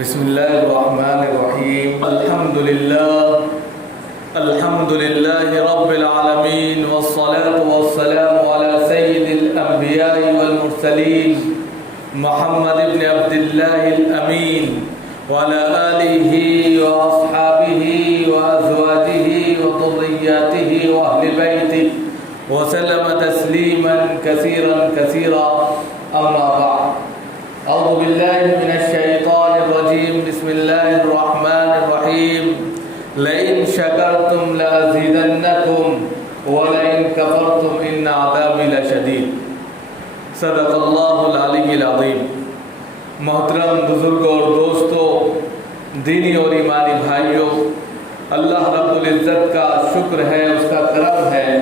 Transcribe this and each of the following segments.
بسم اللہ الرحمن الرحیم الحمد للہ رب العالمین والصلاة والسلام على سید الانبیاء والمرسلین محمد بن عبد اللہ الامین وعلى آلہ واصحابہ وازواجہ وذریاتہ واہل بیتہ وسلم تسلیما کثیرا کثیرا اما بعد اعوذ باللہ من الشیطان الرجیم بسم اللہ الرحمن الرحیم لئن شکرتم لأزیدنکم ولئن کفرتم ان عذابی لشدید صدق اللہ العلی العظیم۔ محترم بزرگوں اور دوستوں، دینی اور ایمانی بھائیوں، اللہ رب العزت کا شکر ہے، اس کا کرم ہے،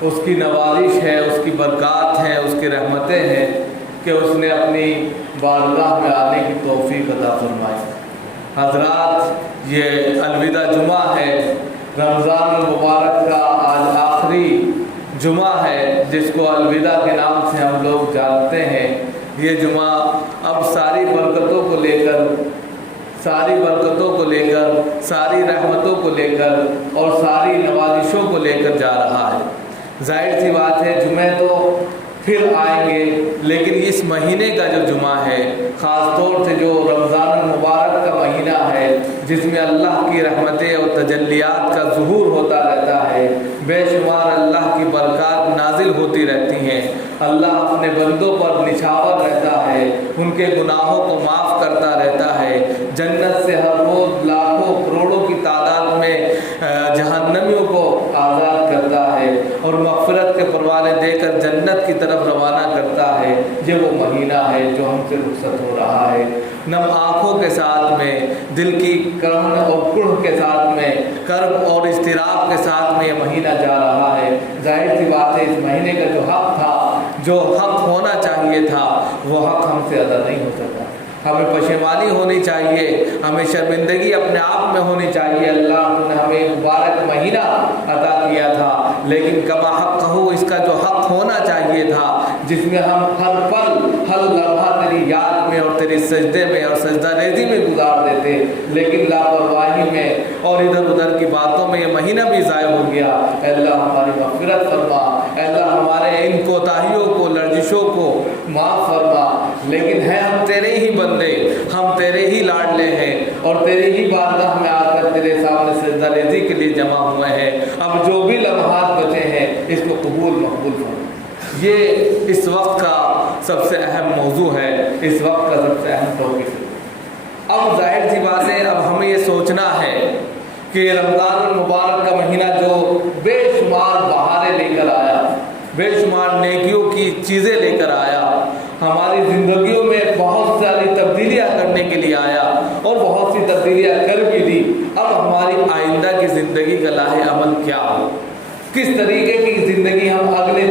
اس کی نوازش ہے، اس کی برکات ہیں، اس کی رحمتیں ہیں کہ اس نے اپنی بارگاہ میں آنے کی توفیق عطا فرمائی۔ حضرات، یہ الوداع جمعہ ہے، رمضان المبارک کا آج آخری جمعہ ہے جس کو الوداع کے نام سے ہم لوگ جانتے ہیں۔ یہ جمعہ اب ساری برکتوں کو لے کر، ساری رحمتوں کو لے کر اور ساری نوازشوں کو لے کر جا رہا ہے۔ ظاہر سی بات ہے، جمعے تو پھر آئیں گے، لیکن اس مہینے کا جو جمعہ ہے، خاص طور سے جو رمضان المبارک کا مہینہ ہے، جس میں اللہ کی رحمتیں اور تجلیات کا ظہور ہوتا رہتا ہے، بے شمار اللہ کی برکات نازل ہوتی رہتی ہیں، اللہ اپنے بندوں پر نچھاور رہتا ہے، ان کے گناہوں کو معاف کرتا رہتا ہے، جنت سے ہر روز لاکھوں کروڑوں کی تعداد میں جہنمیوں کو آزاد کرتا ہے اور مغفرت کے پروانے دے کر جنت کی طرف روانہ کرتا ہے۔ یہ وہ مہینہ ہے جو ہم سے رخصت ہو رہا ہے۔ نم آنکھوں کے ساتھ میں، دل کی کرہن اور کڑھ کے ساتھ میں، کرب اور اضطراب کے ساتھ میں یہ مہینہ جا رہا ہے۔ ظاہر سی بات ہے، اس مہینے کا جو حق تھا، جو حق ہونا چاہیے تھا، وہ حق ہم سے ادا نہیں ہو سکا۔ ہمیں پشیمانی ہونی چاہیے، ہمیں شرمندگی اپنے آپ میں ہونی چاہیے۔ اللہ نے ہمیں مبارک مہینہ عطا کیا تھا، لیکن کما حق کہو، اس کا جو حق ہونا چاہیے تھا، جس میں ہم ہر پل، ہر لمحہ تیری یاد میں اور تیری سجدے میں اور سجدہ ریزی میں گزار دیتے، لیکن لاپرواہی میں اور ادھر ادھر کی باتوں میں یہ مہینہ بھی ضائع ہو گیا۔ اے اللہ ہماری مغفرت فرما، اے اللہ ہمارے ان کوتاہیوں کو، لرزشوں کو معاف فرما۔ لیکن ہیں ہم تیرے ہی بندے، ہم تیرے ہی لاڈلے ہیں اور تیرے ہی بارگاہ میں آ کر تیرے سامنے سجدہ ریزی کے لیے جمع ہوئے ہیں۔ اب جو بھی لمحات بچے ہیں، اس کو قبول مقبول فرما۔ یہ اس وقت کا سب سے اہم موضوع ہے، اس وقت کا سب سے اہم ٹاپک ہے۔ اب ظاہر سی بات ہے، اب ہمیں یہ سوچنا ہے کہ رمضان المبارک کا مہینہ جو بے شمار بہاریں لے کر آیا، بے شمار نیکیوں کی چیزیں لے کر آیا، ہماری زندگیوں میں بہت ساری تبدیلیاں کرنے کے لیے آیا اور بہت سی تبدیلیاں کر بھی دی۔ اب ہماری آئندہ کی زندگی کا لاہ عمل کیا ہو، کس طریقے کی زندگی ہم اگلے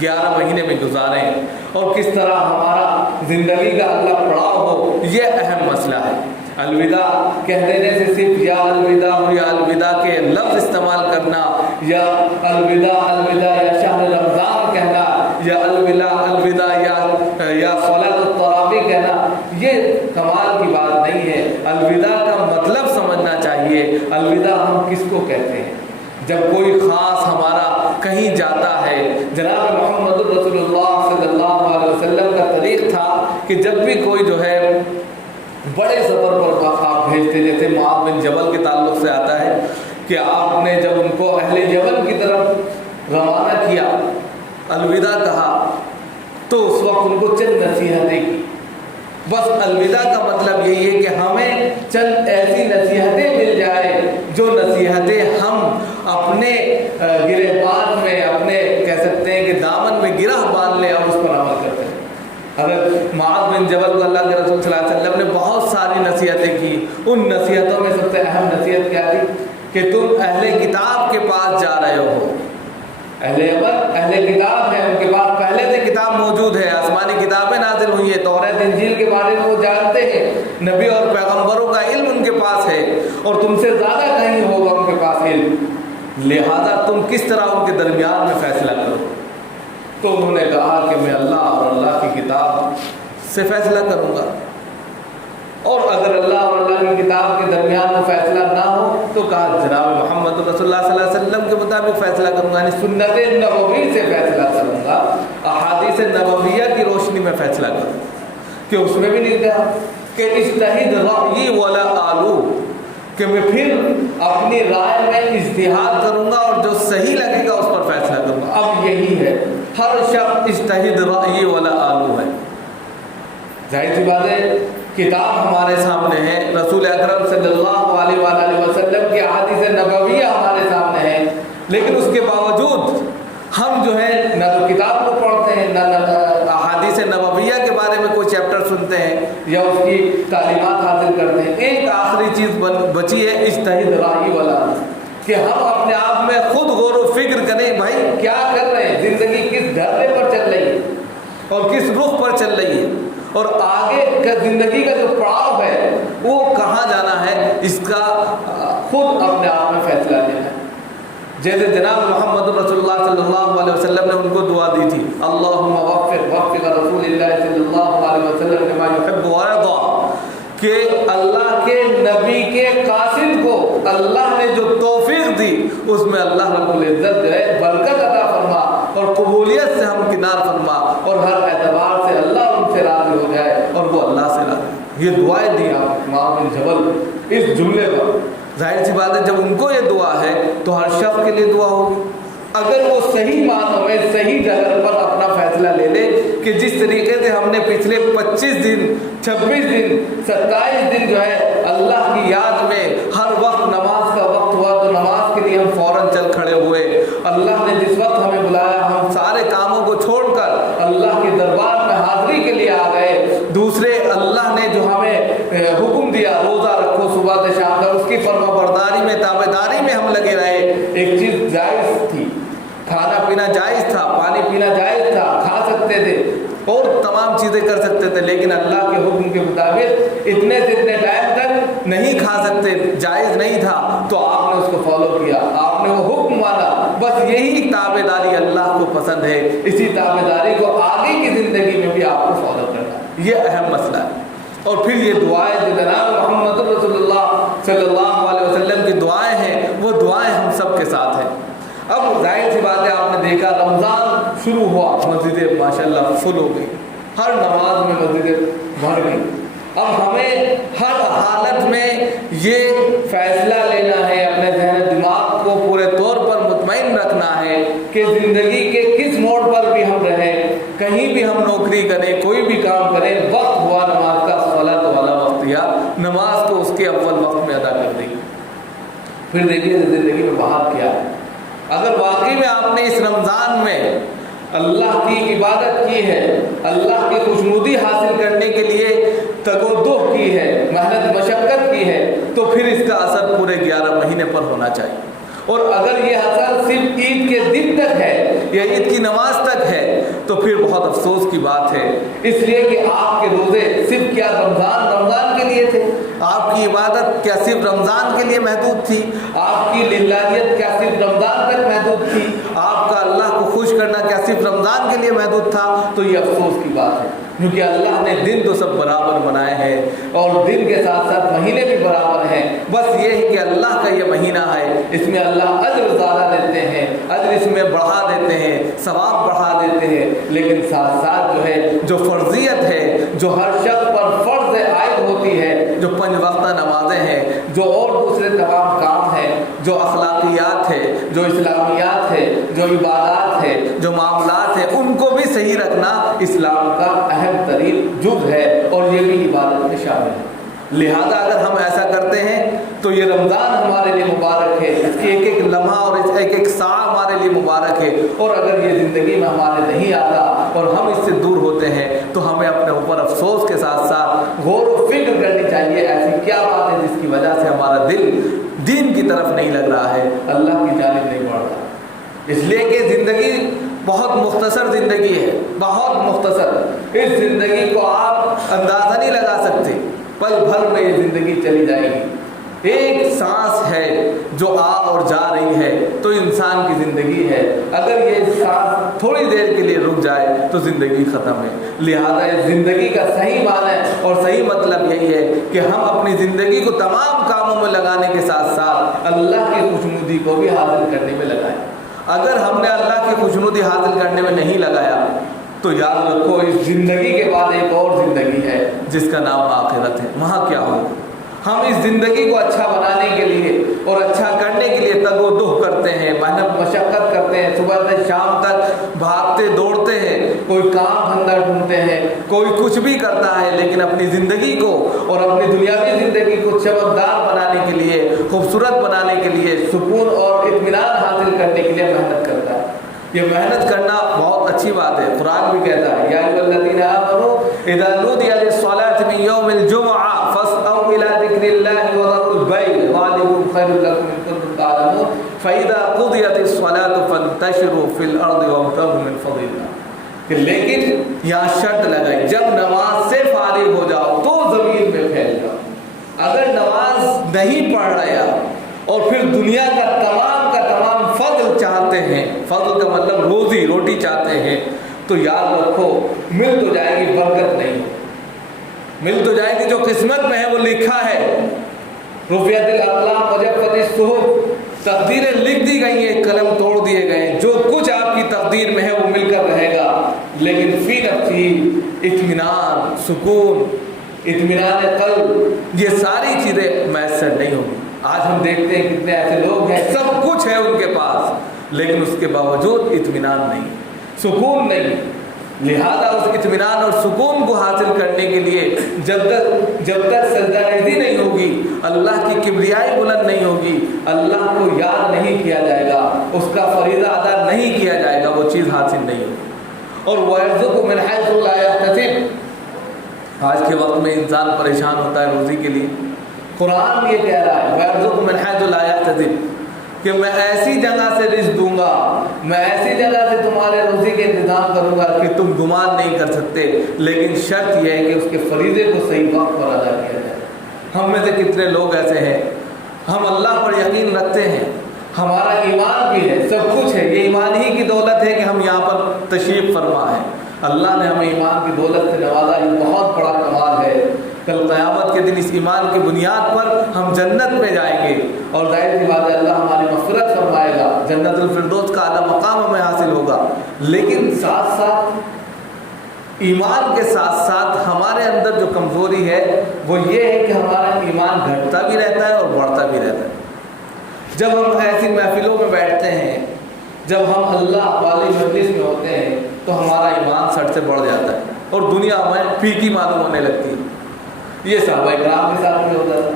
11 مہینے میں گزاریں اور کس طرح ہمارا زندگی کا اگلا پڑاؤ ہو، یہ اہم مسئلہ ہے۔ الوداع کہہ دینے سے صرف یا الوداع ہو یا الوداع کے لفظ استعمال کرنا، یا الوداع الوداع یا شہر رمضان کہنا، یا الوداع الوداع یا صلاۃ التراویح کہنا، یہ کمال کی بات نہیں ہے۔ الوداع کا مطلب سمجھنا چاہیے۔ الوداع ہم کس کو کہتے ہیں؟ جب کوئی خاص ہمارا کہیں جاتا ہے، جناب محمد رسول اللہ صلی اللہ علیہ وسلم کا طریق تھا کہ جب بھی کوئی جو ہے بڑے سفر پر آپ بھیجتے، جیسے معاذ بن جبل کے تعلق سے آتا ہے کہ آپ نے جب ان کو اہل یمن کی طرف روانہ کیا، الوداع کہا، تو اس وقت ان کو چند نصیحتیں کی۔ بس الوداع کا مطلب یہی ہے کہ ہمیں چند ایسی نصیحتیں مل جائے جو نصیحتیں ہم اپنے گریبان میں، اپنے کہہ سکتے ہیں کہ دامن میں گرہ باندھ لیں اور اس پر عمل کرتے ہیں۔ حضرت معاذ بن جبل کو اللہ کے رسول صلی اللہ علیہ وسلم نے بہت ساری نصیحتیں کی۔ ان نصیحتوں میں سب سے اہم نصیحت کیا تھی کہ تم اہل کتاب کے پاس جا رہے ہو۔ اہل یمن اہل کتاب ہیں، ان کے پاس پہلے سے کتاب موجود ہے، آسمانی کتابیں نازل ہوئی ہیں، توریت انجیل کے بارے میں وہ جانتے ہیں، نبی اور پیغمبروں کا علم ان کے پاس ہے اور تم سے زیادہ کہیں ہوگا ان کے پاس علم، لہذا تم کس طرح ان کے درمیان میں فیصلہ کرو۔ تو انہوں نے کہا کہ میں اللہ اور اللہ کی کتاب سے فیصلہ کروں گا۔ اور اگر اللہ اور اللہ کی کتاب کے درمیان وہ فیصلہ نہ ہو تو کہا جناب محمد رسول اللہ صلی اللہ علیہ وسلم کے مطابق فیصلہ کروں گا، یعنی سنت نبوی سے فیصلہ کروں گا، احادیث نبویہ کی روشنی میں فیصلہ کروں گا، کہ اس میں بھی نہیں کہا کہ اجتہد رأیی ولا آلو، کہ میں پھر اپنی رائے میں اجتہاد کروں گا اور جو صحیح لگے گا اس پر فیصلہ کروں گا۔ اب یہی ہے، ہر شخص اجتہد رأیی ولا آلو ہے۔ ظاہر سی بات ہے کتاب ہمارے سامنے ہے، رسول اکرم صلی اللہ علیہ وآلہ وسلم کی احادیث نبویہ ہمارے سامنے ہے، لیکن اس کے باوجود ہم جو ہے نہ تو کتاب کو پڑھتے ہیں نہ احادیث نبویہ کے بارے میں کوئی چیپٹر سنتے ہیں یا اس کی تعلیمات حاصل کرتے ہیں۔ ایک آخری چیز بچی ہے اجتہاد رأی والا، کہ ہم اپنے آپ میں خود غور و فکر کریں، بھائی کیا کر رہے ہیں، زندگی کس ڈھرے پر چل رہی ہے اور کس رخ پر چل رہی ہے، اور آگے کا زندگی کا جو پڑاؤ ہے وہ کہاں جانا ہے، اس کا خود اپنے آپ میں فیصلہ لینا ہے۔ جیسے جناب محمد رسول اللہ صلی اللہ علیہ وسلم نے ان کو دعا دی تھی، اللہم وفق رسول اللہ صلی اللہ علیہ وسلم لما یحب ویرضی، کہ اللہ کے نبی کے قاصد کو اللہ نے جو توفیق دی اس میں اللہ رب العزت جو ہے برکت عطا فرما اور قبولیت سے ہم کنار فرما، اور ہر اعتبار سے اللہ ان سے راضی ہو جائے اور وہ اللہ سے راضی۔ یہ دعائیں دی آپ معاذ بن جبل اس جملے پر۔ ظاہر سی بات ہے جب ان کو یہ دعا ہے تو ہر شخص کے لیے دعا ہوگی، اگر وہ صحیح معنوں میں صحیح جگہ پر اپنا فیصلہ لے لے کہ جس طریقے سے ہم نے پچھلے 25 دن 26 دن 27 دن جو ہے اللہ کی یاد میں ہر وقت نماز کا وقت ہوا تو نماز کے لیے ہم فوراً چل کھڑے ہوئے، اللہ نے جس وقت ہمیں بلایا ہم سارے کاموں کو چھوڑ کر اللہ کے دربار میں حاضری کے لیے آ گئے، دوسرے اللہ نے جو ہمیں حکم دیا روزہ رکھو صبح سے شام تک، اس کی فرما برداری میں تابعداری میں ہم لگے رہے۔ ایک چیز جائز تھی، کھانا پینا جائز تھا، پانی پینا جائز تھا، کھا سکتے تھے اور تمام چیزیں کر سکتے تھے، لیکن اللہ کے حکم کے مطابق اتنے سے اتنے ٹائم تک نہیں کھا سکتے، جائز نہیں تھا، تو آپ نے اس کو فالو کیا، آپ نے وہ حکم مانا۔ بس یہی تابعداری اللہ کو پسند ہے، اسی تابعداری کو آگے کی زندگی میں بھی آپ کو فالو کرنا، یہ اہم مسئلہ ہے۔ اور پھر یہ دعائیں جو جناب محمد رسول اللہ صلی اللہ علیہ وسلم کی دعائیں ہیں وہ دعائیں ہم سب کے ساتھ ہیں۔ اب ظاہر سی بات ہے آپ نے دیکھا رمضان شروع ہوا، مسجدیں ماشاءاللہ فل ہو گئی، ہر نماز میں مسجدیں بھر گئی۔ اب ہمیں ہر حالت میں یہ فیصلہ لینا ہے، اپنے ذہن دماغ کو پورے طور پر مطمئن رکھنا ہے کہ زندگی کے کس موڑ پر بھی ہم رہیں، کہیں بھی ہم نوکری کریں، کوئی بھی کام کریں، وقت ہوا نماز کا صلاۃ والا وقت یا نماز کو اس کے اول وقت میں ادا کر دیں۔ پھر دیکھیے زندگی میں بات کیا ہے، اگر واقعی میں آپ نے اس رمضان میں اللہ کی عبادت کی ہے، اللہ کی خوشنودی حاصل کرنے کے لیے تگودہ کی ہے، محنت مشقت کی ہے، تو پھر اس کا اثر پورے 11 مہینے پر ہونا چاہیے۔ اور اگر یہ اثر صرف عید کے دن تک ہے یا عید کی نماز تک ہے تو پھر بہت افسوس کی بات ہے، اس لیے کہ آپ کے روزے صرف کیا رمضان کے لیے تھے، آپ کی عبادت کیا صرف رمضان کے لیے محدود تھی، آپ کی للہیت کیا صرف رمضان تک محدود تھی، آپ کا اللہ کو خوش کرنا کیا صرف رمضان کے لیے محدود تھا، تو یہ افسوس کی بات ہے، کیونکہ اللہ نے دن تو سب برابر بنائے ہیں اور دن کے ساتھ ساتھ مہینے بھی برابر ہیں، بس یہ ہے کہ اللہ کا یہ مہینہ ہے، اس میں اللہ اجر زیادہ دیتے ہیں، اجر اس میں بڑھا دیتے ہیں، ثواب بڑھا دیتے ہیں، لیکن ساتھ ساتھ جو ہے جو فرضیت ہے، جو ہر شخص پر فرض عائد ہوتی ہے، جو 5 وقتہ نمازیں ہیں، جو اور دوسرے تمام کام ہیں، جو اخلاقیات ہے، جو اسلامیات ہے، جو عبادات ہے، جو معاملات ہیں، ان کو بھی صحیح رکھنا اسلام کا اہم ترین جز ہے اور یہ بھی عبادت میں شامل ہے۔ لہذا اگر ہم ایسا کرتے ہیں تو یہ رمضان ہمارے لیے مبارک ہے، اس کی ایک ایک لمحہ اور اس ایک ایک ساعت ہمارے لیے مبارک ہے، اور اگر یہ زندگی میں ہمارے نہیں آتا اور ہم اس سے دور ہوتے ہیں تو ہمیں اپنے اوپر افسوس کے ساتھ ساتھ غور و فکر کرنی چاہیے، ایسی کیا بات ہے جس کی وجہ سے ہمارا دل دین کی طرف نہیں لگ رہا ہے، اللہ کی جانب نہیں بڑھ رہا۔ اس لیے کہ زندگی بہت مختصر زندگی ہے، بہت مختصر، اس زندگی کو آپ اندازہ نہیں لگا سکتے، پل بھر میں یہ زندگی چلی جائے گی، ایک سانس ہے جو آ اور جا رہی ہے تو انسان کی زندگی ہے. اگر یہ سانس تھوڑی دیر کے لیے رک جائے تو زندگی ختم ہے. لہذا اس زندگی کا صحیح معنی اور صحیح مطلب یہی ہے کہ ہم اپنی زندگی کو تمام کاموں میں لگانے کے ساتھ ساتھ اللہ کی خوشنودی کو بھی حاصل کرنے میں لگائیں. اگر ہم نے اللہ کی خوشنودی حاصل کرنے میں نہیں لگایا تو یاد رکھو اس زندگی کے بعد ایک اور زندگی ہے جس کا نام آخرت ہے. وہاں کیا ہوگا؟ ہم اس زندگی کو اچھا بنانے کے لیے اور اچھا کرنے کے لیے تگ و دو کرتے ہیں، محنت مشقت کرتے ہیں، صبح سے شام تک بھاگتے دوڑتے ہیں، کوئی کام دھندا ڈھونڈتے ہیں، کوئی کچھ بھی کرتا ہے، لیکن اپنی زندگی کو اور اپنی دنیاوی زندگی کو چمکدار بنانے کے لیے، خوبصورت بنانے کے لیے، سکون اور اطمینان حاصل کرنے کے لیے محنت کرتا ہے. یہ محنت کرنا بہت اچھی بات ہے. قرآن بھی کہتا ہے یا ایھا الذین آمنوا اذا نودی للصلاۃ من یوم الجمعہ فاسعوا الی ذکر اللہ وذروا البیع ذلکم خیر لکم ان کنتم تعلمون فاذا قضیت الصلاۃ فانتشروا فی الارض وابتغوا من فضل اللہ. لیکن یہاں شرط لگائی جب نماز سے فارغ ہو جاؤ تو زمین میں پھیل جاؤ. اگر نماز نہیں پڑھ رہا اور پھر دنیا کا تمام فضل چاہتے ہیں، فضل کا مطلب روزی روٹی چاہتے ہیں، تو یاد رکھو مل تو جائے گی، برکت نہیں. مل تو جائے گی، جو قسمت میں ہے وہ لکھا ہے. رفعت الاقلام وجفت الصحف، تقدیریں لکھ دی گئی ہیں، قلم توڑ دیے گئے. جو کچھ آپ کی تقدیر میں ہے وہ مل کر رہے گا، لیکن فی نفسی اطمینان، سکون، اطمینان قلب، یہ ساری چیزیں میسر نہیں ہوگی. آج ہم دیکھتے ہیں کتنے ایسے لوگ ہیں سب کچھ ہے ان کے پاس لیکن اس کے باوجود اطمینان نہیں، سکون نہیں. لہذا اس اطمینان اور سکون کو حاصل کرنے کے لیے جب تک سجدہ ریزی نہیں ہوگی، اللہ کی کبریائی بلند نہیں ہوگی، اللہ کو یاد نہیں کیا جائے گا، اس کا فریضہ ادا نہیں کیا جائے گا، وہ چیز حاصل نہیں ہوگی. اور وَيَرْزُقُ مِنْ حَيْثُ لَا يَحْتَسِبُ، آج کے وقت میں انسان پریشان ہوتا ہے روزی کے لیے. قرآن یہ کہہ رہا ہے وَيَرْزُقُ مِنْ حَيْثُ لَا يَحْتَسِبُ کہ میں ایسی جگہ سے رزق دوں گا، میں ایسی جگہ سے تمہارے روزی کے انتظام کروں گا کہ تم گمان نہیں کر سکتے. لیکن شرط یہ ہے کہ اس کے فریضے کو صحیح وقت پر ادا کیا جائے. ہم میں سے کتنے لوگ ایسے ہیں، ہم اللہ پر یقین رکھتے ہیں، ہمارا ایمان بھی ہے، سب کچھ ہے، یہ ایمان ہی کی دولت ہے کہ ہم یہاں پر تشریف فرما ہے. اللہ نے ہمیں ایمان کی دولت سے نوازا، یہ بہت بڑا کمال ہے. کل قیامت کے دن اس ایمان کی بنیاد پر ہم جنت میں جائیں گے اور ظاہر سی بات ہے اللہ ہماری مغفرت فرمائے گا، جنت الفردوس کا اعلیٰ مقام ہمیں حاصل ہوگا. لیکن ساتھ ساتھ ایمان کے ساتھ ساتھ ہمارے اندر جو کمزوری ہے وہ یہ ہے کہ ہمارا ایمان گھٹتا بھی رہتا ہے اور بڑھتا بھی رہتا ہے. جب ہم ایسی محفلوں میں بیٹھتے ہیں، جب ہم اللہ والی مجلس میں ہوتے ہیں تو ہمارا ایمان سٹ سے بڑھ جاتا ہے اور دنیا ہمیں پھیکی معلوم ہونے لگتی ہے. یہ صحابہ کرام کے ساتھ بھی ہوتا ہے.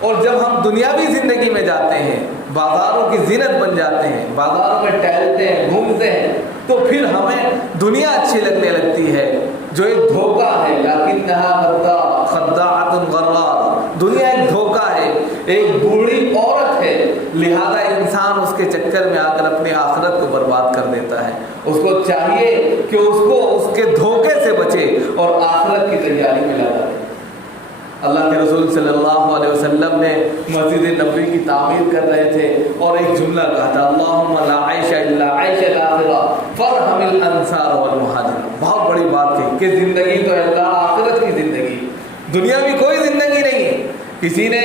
اور جب ہم دنیاوی زندگی میں جاتے ہیں، بازاروں کی زینت بن جاتے ہیں، بازاروں میں ٹہلتے ہیں، گھومتے ہیں، تو پھر ہمیں دنیا اچھی لگنے لگتی ہے جو ایک دھوکہ ہے. لکنھا خداعۃ غرار، دنیا ایک دھوکہ ہے، ایک بوڑھی عورت ہے. لہذا انسان اس کے چکر میں آ کر اپنی آخرت کو برباد کر دیتا ہے. اس کو چاہیے کہ اس کے دھوکے سے بچے اور آخرت کی تیاری میں لگا. اللہ کے رسول صلی اللہ علیہ وسلم نے مسجد نبوی کی تعمیر کر رہے تھے اور ایک جملہ کہا تھا اللہم لا عیش الا عیش الاخرہ فرحم الانصار والمہاجرین. بہت بڑی بات تھی کہ زندگی تو اللہ آخرت کی زندگی، دنیا میں کوئی زندگی نہیں ہے. کسی نے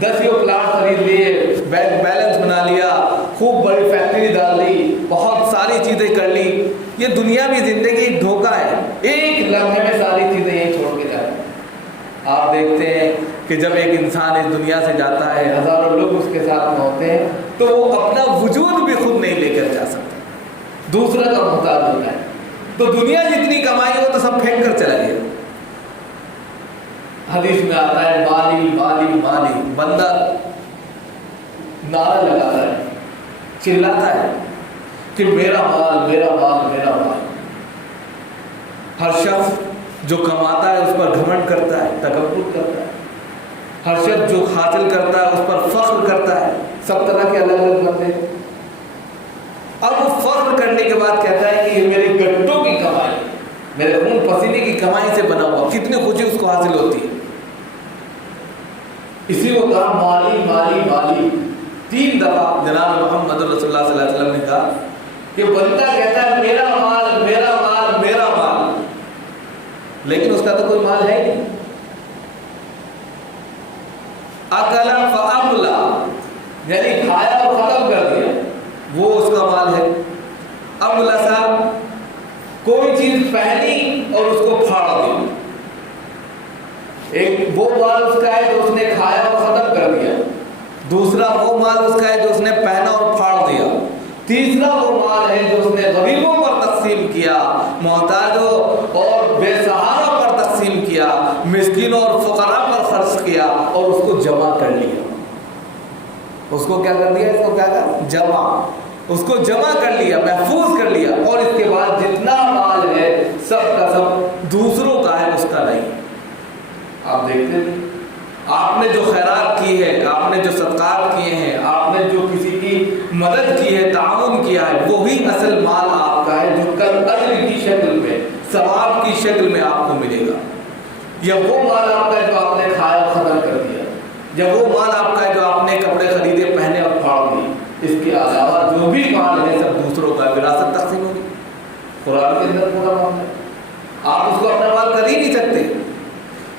10 پلاٹ خرید لیے، بینک بیلنس بنا لیا، خوب بڑی فیکٹری ڈال لی، بہت ساری چیزیں کر لی. یہ دنیاوی زندگی ایک دھوکہ ہے، ایک لمحے میں ساری چیزیں یہیں چھوڑ کے جائیں. آپ دیکھتے ہیں کہ جب ایک انسان اس دنیا سے جاتا ہے، ہزاروں لوگ اس کے ساتھ میں ہوتے ہیں، تو وہ اپنا وجود بھی خود نہیں لے کر جا سکتا، دوسرا کا محتاج ہوتا ہے. تو دنیا جتنی کمائی ہو تو سب پھینک کر چلا گیا. حدیث میں آتا ہے مالی مالی مالی، بندہ نعرہ لگاتا ہے، چلاتا ہے کہ میرا مال میرا مال میرا مال. ہر شخص جو کماتا ہے اس پر گھمنڈ کرتا ہے، تکبر کرتا ہے. ہر شخص جو حاصل کرتا ہے اس پر فخر کرتا ہے. سب طرح کے الگ الگ بندے. اب وہ فخر کرنے کے بعد کہتا ہے کہ یہ میرے گٹوں کی کمائی، میرے خون پسینے کی کمائی سے بنا ہوا. کتنی خوشی اس کو حاصل ہوتی ہے. اسی کو کہا مالی مالی مالی 3 دفعہ جناب محمد رسول اللہ صلی اللہ علیہ وسلم نے کہا کہ بندہ کہتا ہے میرا مال میرا مال میرا مال، لیکن اس کا تو کوئی مال ہے نہیں. اکلا فابلا، یعنی کھایا اور ختم کر دیا، وہ اس کا مال ہے. ابلسا، کوئی چیز پہنی اور اس کو پھاڑ دی. ایک وہ مال اس کا ہے جو اس نے کھایا اور ختم کر دیا، دوسرا وہ مال اس کا ہے جو اس نے پہنا اور پھاڑ دیا، تیسرا وہ مال ہے جو اس نے غریبوں پر تقسیم کیا، محتاجوں اور بے سہارا پر تقسیم کیا، مسکینوں اور فقراء پر خرچ کیا اور اس کو جمع کر لیا. اس کو کیا کر دیا؟ اس کو کیا کر جمع، اس کو جمع کر لیا، محفوظ کر لیا. اور اس کے بعد جتنا مال ہے سب کا سب دوسروں کا ہے، اس کا نہیں. آپ دیکھتے ہیں آپ نے جو خیرات کی ہے، آپ نے جو صدقات کیے ہیں، آپ نے جو کسی کی مدد کی ہے، تعاون کیا ہے، وہی اصل مال آپ کا ہے جو کل اجر کی شکل میں، ثواب کی شکل میں آپ کو ملے گا. یا وہ مال آپ کا ہے جو آپ نے کھایا اور ختم کر دیا، یا وہ مال آپ کا ہے جو آپ نے کپڑے خریدے پہنے اور پھاڑ دیے. اس کے علاوہ جو بھی مال ہے سب دوسروں کا، وراثت تقسیم ہوگی. قرآن کے اندر پورا معاملہ ہے، آپ اس کو اپنا مال کر ہی نہیں سکتے.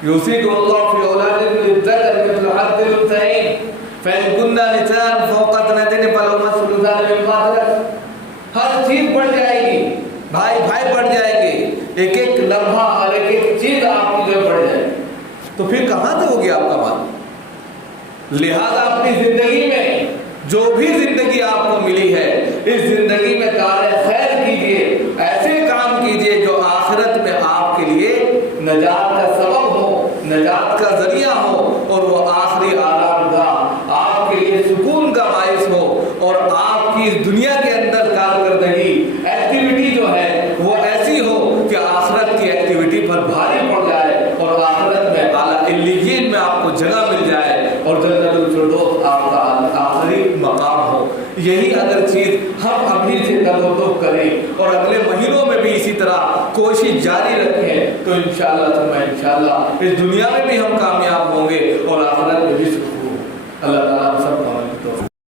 یوصیکم اللہ فی اولادکم للذکر مثل حظ الانثیین فإن كن نساء فوق اثنتین فلهما الثلثان مما ترک. ہر چیز بڑھ جائے گی، بھائی بھائی بڑھ جائیں گے، ایک ایک لمحہ اور ایک ایک چیز آپ کی جو بڑھ جائے گی، تو پھر کہاں سے ہوگی آپ کا مال؟ لہذا اپنی زندگی میں جو بھی زندگی آپ کو ملی ہے، اس زندگی میں کار خیر کیجئے، ایسے کام کیجئے جو آخرت میں آپ کے لیے نجات کا سبب ہو، نجات کا ذریعہ ہو، اور وہ آخری آرام گاہ آپ کے لیے سکون کا باعث ہو، اور آپ کی اس دنیا کے اندر کارکردگی ایکٹیویٹی جو ہے وہ ایسی ہو کہ آخرت کی ایکٹیویٹی پر بھاری پڑ جائے، اور آخرت میں اعلیٰ علیین میں آپ کو جگہ مل جائے، اور جنت الفردوس آپ کا آخری مقام ہو. یہی اگر چیز ہم ابھی سے تدبر کریں اور اگلے مہینوں میں بھی اسی طرح کوشش جاری رکھیں، تو انشاءاللہ ثم انشاءاللہ اس دنیا میں بھی ہم کامیاب ہوں گے اور آخرت میں بھی سکون. اللہ